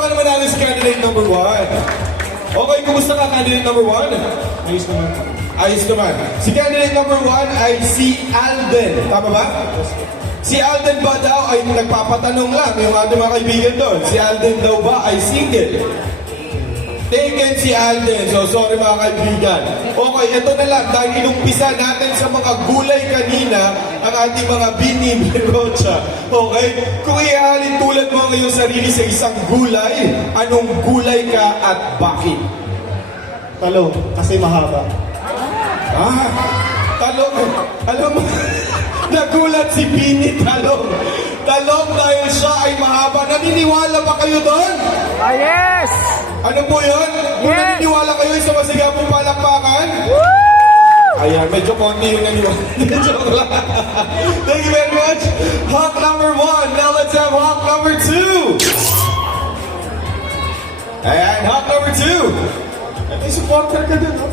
palakpakan naman natin si candidate number 1. Okay, kumusta ka candidate number 1? Ayos naman. Ayos naman. Si candidate number 1 ay si Alden. Tama ba? Si Alden ba daw ay nagpapatanong lang yung ating mga kaibigan doon. Si Alden daw ba ay single? Taken si Alden. So, sorry mga kaibigan. Okay, ito na lang. Dahil inumpisa natin sa mga gulay kanina ang ating mga bini birocha. Okay? Kung ihalin tulad mo ngayong sarili sa isang gulay, anong gulay ka at bakit? Talong, kasi mahaba. Talong. Alam mo, nagulat si Bini Talong. Talong dahil siya ay mahaba. Naniniwala ba kayo doon? Yes! Ano po yun? Kung Yes! naniniwala kayo sa masigapong palakpakan? Ayan, medyo konti yung naniwala. Joke lang. Thank you very much. Hawk number 1. Now let's have Hawk number 2. Ayan, Hawk number 2. May supporter ka dun, oh.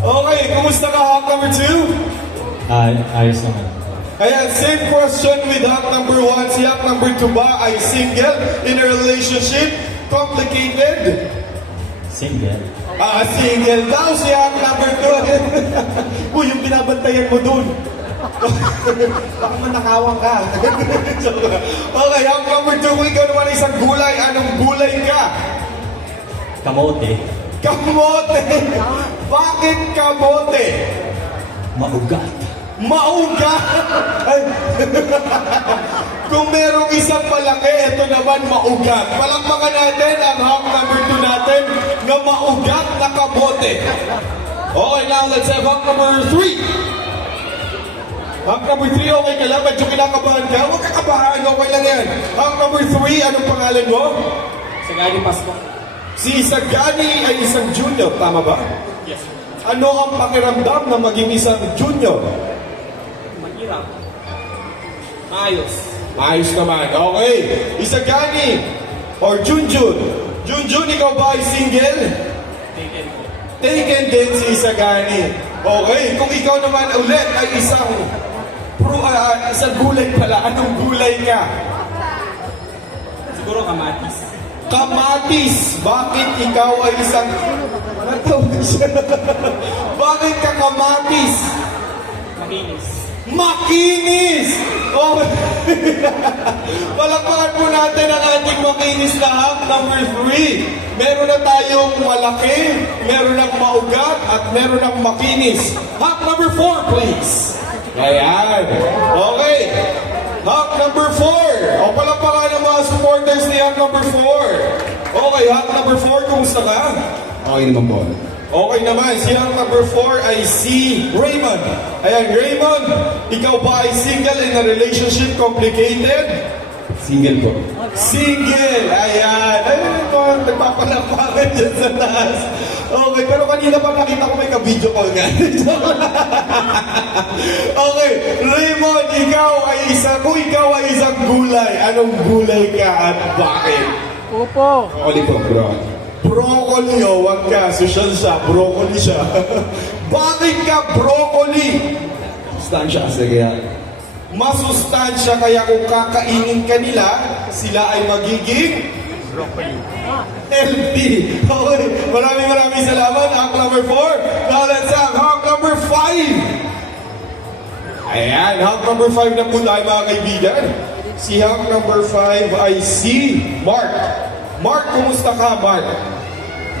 Okay, kumusta ka, Hawk number 2? Ayos naman. Ayan, same question with Hawk number 1. Si Hawk number 2 ba ay single, in a relationship, complicated? Single. Single daw si Hawk number 2. Uy, yung binabantayan mo dun. Baka manakawang ka. Okay, Hawk number 2, kung ikaw naman isang gulay, anong gulay ka? Kamote. Kamote! Bakit kamote? Maugat. Maugat! Ay. Kung merong isang malaki, ito naman maugat. Palakpakan natin ang Hawk number 2 natin na maugat na kamote. Okay, now let's have Hawk number 3. Hawk number 3, okay ka lang? Medyo kinakabahan ka? Huwag kakabahan, okay lang yan. Hawk number 3, anong pangalan mo? Sagani Pasko. Si Sagani ay isang junior, tama ba? Yes. Ano ang pakiramdam na maging isang junior? Mahirap. Maayos. Ayos naman. Okay. Isagani or Junjun. Junjun, ikaw ba ay single? Taken ko. Taken din si Isagani. Okay. Kung ikaw naman ulit ay isang gulay pala. Anong gulay ka? Siguro kamatis. Kamatis. Bakit ikaw ay isang... Natawag siya. Bakit ka kamatis? Makinis. Makinis! Oh. Palakpakan po natin ang ating makinis na Hawk number 3. Meron na tayong malaki, meron ng maugat, at meron ng makinis. Hawk number 4, please. Ayan. Okay. Hawk number 4. O palakpakan ang mga supporters ni Hawk number 4. Okay, Hawk number 4, kumusta ka? Okay naman po. Okay naman, si Hawk number 4 ay si Raymond. Ayan, Raymond, ikaw ba ay single in a relationship, complicated? Single po. Single! Ayan. Ayun ito, nagpapalapakan dyan sa taas. Okay, pero kanina pa nakita ko may ka-video call ka. Okay, Raymond, kung ikaw ay isang gulay, anong gulay ka at bakit? Upo. Okay po, bro. Broccoli, oh, wag ka. Social siya, broccoli siya. Bakit ka broccoli? Sustansya kasi kaya Masustansya, kaya kung kakainin ka nila, sila ay magiging healthy. Okay, maraming salamat. Hawk number 4. Now let's have Hawk number 5. Ayan, Hawk number 5 na po tayo mga kaibigan. Si Hawk number 5 ay si Mark. Mark, kumusta ka, Mark?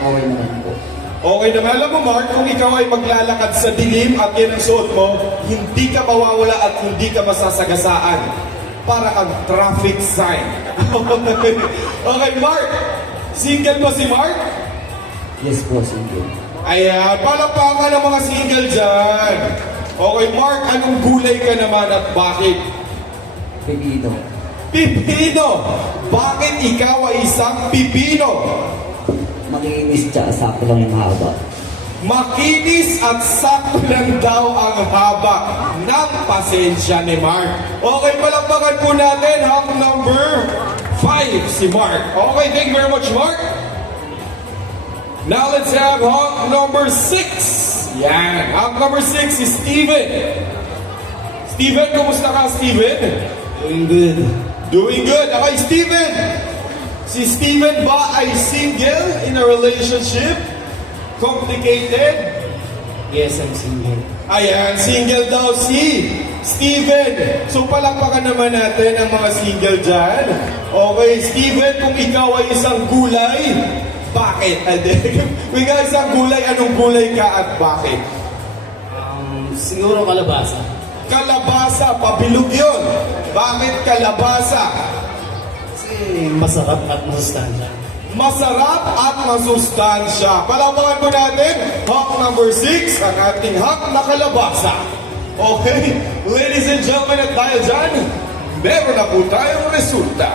okay naman po. Okay naman. Alam mo, Mark, kung ikaw ay maglalakad sa dilim at yan ang suot mo, hindi ka mawawala at hindi ka masasagasaan. Para kang traffic sign. Okay, Mark. Single ba si Mark? Yes po, single. Ayan, palakpakan ang mga single dyan. Okay, Mark, anong gulay ka naman at bakit? Pipino. Pipino! Bakit ikaw ay isang pipino? Makinis tsaka sakto lang yung haba. Makinis at sakto lang daw ang haba ng pasensya ni Mark. Okay, palakpakan po natin Hawk number 5, si Mark. Okay, thank you very much, Mark. Now let's have Hawk number 6. Yan, Hawk number 6 is Steven. Steven, kumusta ka, Steven? Doing good. Doing good. Okay, Steven. Si Steven ba ay single in a relationship? Complicated? Yes, I'm single. Ayan, single daw si Steven. So palakpakan naman natin ang mga single dyan. Okay, Steven, kung ikaw ay isang gulay, bakit? Kung ikaw ay isang gulay, anong gulay ka at bakit? Siguro kalabasa. Kalabasa, pabilog yun. Bakit kalabasa? Kasi masarap at masustansya. Masarap at masustansya. Palakpakan po natin, hack number 6, ang ating hack na kalabasa. Okay, ladies and gentlemen, at dahil dyan, meron na po tayong resulta.